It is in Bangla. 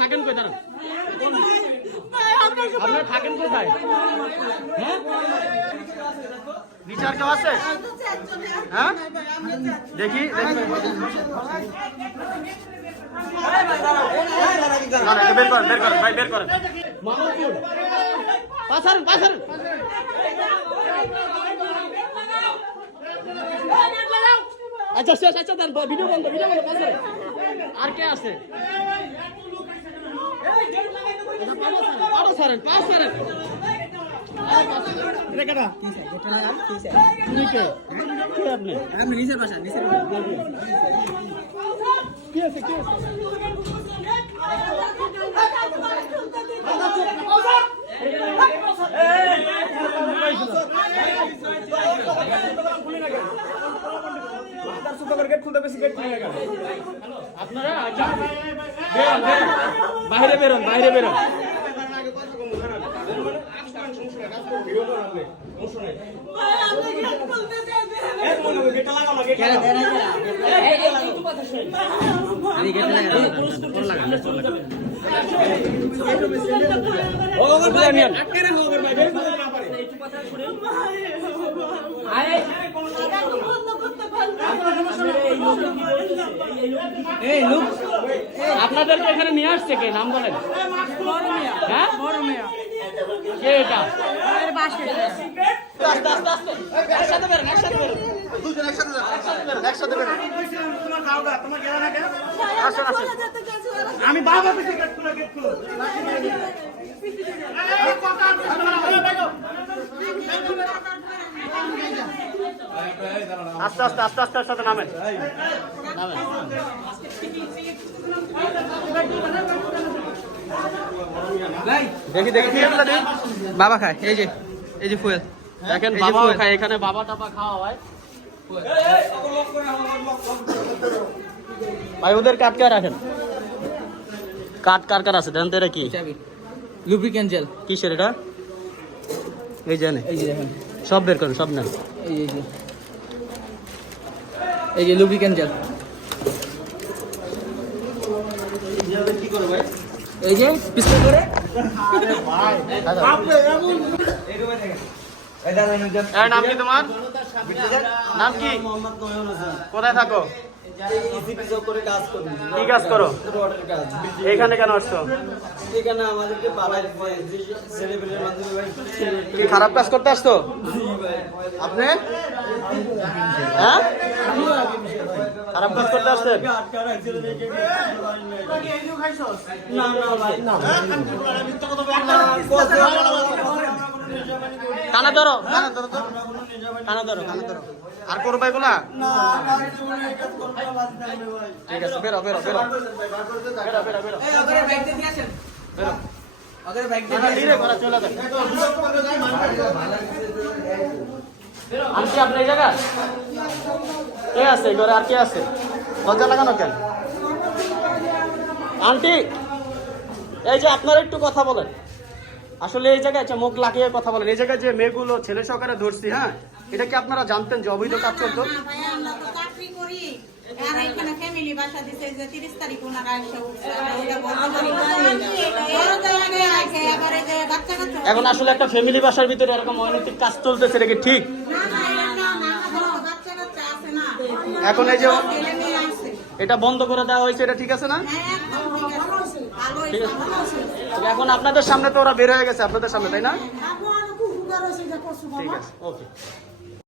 থাকেন কোথায়? আপনারা থাকেন কোথায়? হ্যাঁ, নিচে আর কেউ আছে? হ্যাঁ, দেখি বের করেন ভাই, বের করেন। পাসারুন আচ্ছা শেষ। আচ্ছা ভিডিও বন্ধ পাসারুন। আর কে আছে? পাসারুন আপনি নিচের বাসা কি আছে আপনারা বাইরে বেরোন আপনাদেরকে এখানে নিয়ে আসছে কে? নাম বলেন। হ্যাঁ, কে এটা? আমি বাবা আস্তে নামেন। দেখি বাবা খায়। এই যে ফুয়েল দেখেন, বাবা খায় এখানে। বাবা টাপা খাওয়া হয় ভাই। ওদের কাট কে রাখেন? কার আছে দেন তো? এটা কি? Lubricant gel. কিসের এটা? এই যে দেখেন, সব বের করেন, সব নেন। এই যে লুব্রিকেন্ট জেল। কি করো ভাই? এই যে পিস্তল করে। নাম কি তোমার? নাম কি? কোথায় থাকো? কি কাজ করো? এখানে কেন আসছো? কি খারাপ কাজ করতে আসছো আপনি? হ্যাঁ, খারাপ কাজ করতে আসছেন? কানা ধরো। আর করবে এগুলা? ঠিক আছে, বেরো। আনছি আপনি এই জায়গা কে আছে ঘরে? আর কে আছে? দরজা লাগানো কেন? আন্টি, এই যে আপনারা একটু কথা বলেন। আসলে এই জায়গায় মুখ লাগিয়ে কথা বলেন। এই জায়গায় যে মেয়েগুলো ছেলে সহকারে ধরছি, হ্যাঁ, এটা কি আপনারা জানতেন যে অবৈধ কাজ চলতো? এখন আসলে একটা ফ্যামিলি বাসার ভিতরে এরকম অনৈতিক কাজ চলতেছে, এটা কি ঠিক? এখন এই যে এটা বন্ধ করে দেওয়া হয়েছে, এটা ঠিক আছে না? ঠিক আছে। এখন আপনাদের সামনে তো ওরা বের হয়ে গেছে, আপনাদের সামনে, তাই না? ঠিক আছে, ওকে।